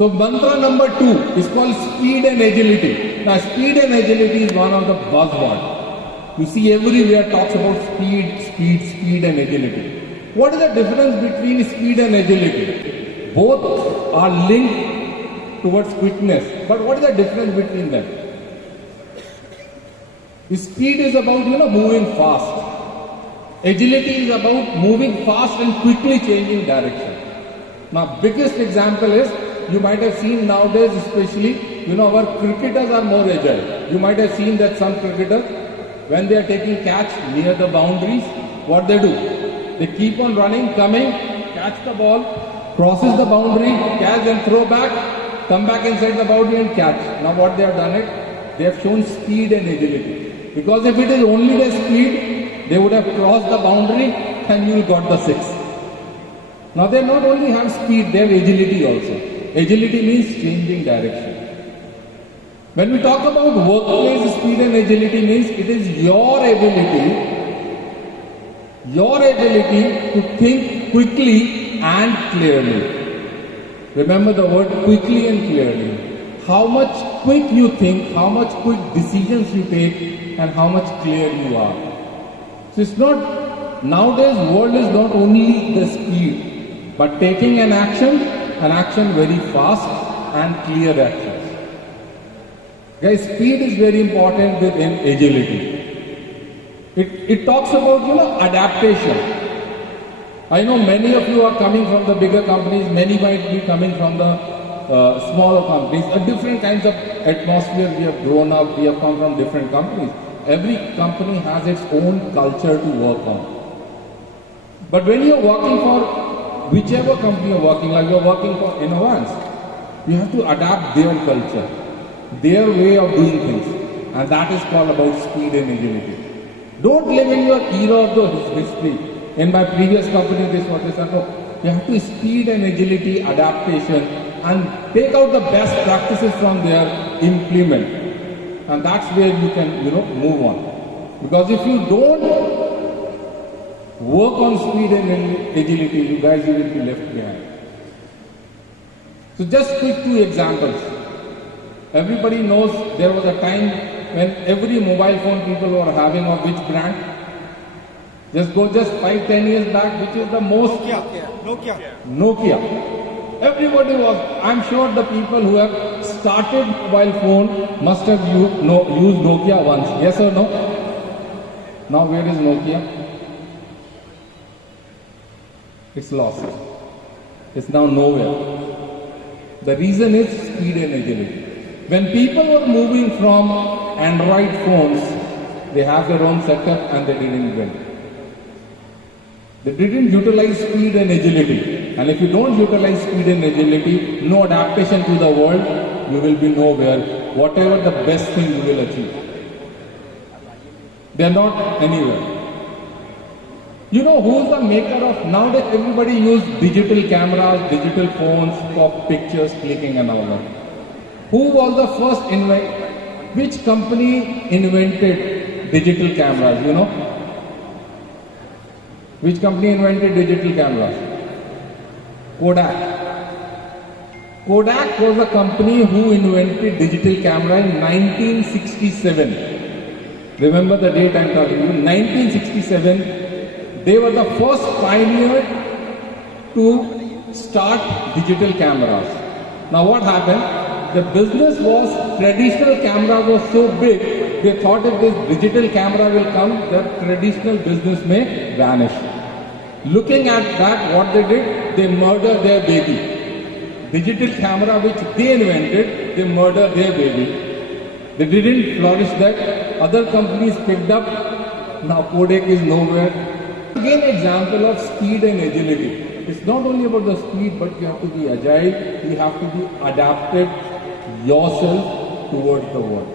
So mantra number 2 is called speed and agility. Now speed and agility is one of the buzzwords. You see everywhere talks about speed and agility. What is the difference between speed and agility? Both are linked towards quickness. But what is the difference between them? Speed is about moving fast. Agility is about moving fast and quickly changing direction. Now biggest example is, you might have seen nowadays, especially, our cricketers are more agile. You might have seen that some cricketers, when they are taking catch near the boundaries, what they do? They keep on running, coming, catch the ball, crosses the boundary, catch and throw back, come back inside the boundary and catch. Now what they have done it? They have shown speed and agility. Because if it is only the speed, they would have crossed the boundary and you got the 6. Now they not only have speed, they have agility also. Agility means changing direction. When we talk about workplace speed and agility means it is your ability to think quickly and clearly. Remember the word quickly and clearly. How much quick you think, how much quick decisions you take, and how much clear you are. So it's not, nowadays world is not only the speed, but taking an action very fast and clear actions. Guys, speed is very important within agility. It talks about adaptation. I know many of you are coming from the bigger companies, many might be coming from the smaller companies, different kinds of atmosphere. We have grown up, we have come from different companies. Every company has its own culture to work on. But when you are working for whichever company you're working, like you're working for Innovance, you have to adapt their culture, their way of doing things, and that is called about speed and agility. Don't live in your era of the history. In my previous company, this was this. You have to speed and agility, adaptation, and take out the best practices from there, implement, and that's where you can move on. Because if you don't work on speed and agility, you guys will be left behind. So just quick 2 examples. Everybody knows there was a time when every mobile phone people were having of which brand? Just 5-10 years back, which is the most? Nokia. Everybody was, I'm sure the people who have started mobile phone must have used Nokia once. Yes or no? Now where is Nokia? It's lost. It's now nowhere. The reason is speed and agility. When people were moving from Android phones, they have their own setup and they didn't win. They didn't utilize speed and agility. And if you don't utilize speed and agility, no adaptation to the world, you will be nowhere. Whatever the best thing you will achieve. They are not anywhere. You know who's the maker of, nowadays everybody use digital cameras, digital phones for pictures, clicking and all that. Who was the first which company invented digital cameras, Which company invented digital cameras? Kodak. Kodak was the company who invented digital camera in 1967. Remember the date I'm telling you, 1967. They were the first pioneer to start digital cameras. Now what happened? The business was, traditional camera was so big, they thought if this digital camera will come, the traditional business may vanish. Looking at that, what they did, they murdered their baby. Digital camera which they invented, they murdered their baby. They didn't flourish that. Other companies picked up. Now Kodak is nowhere. Again, example of speed and agility. It's not only about the speed, but you have to be agile, you have to be adapted yourself towards the world.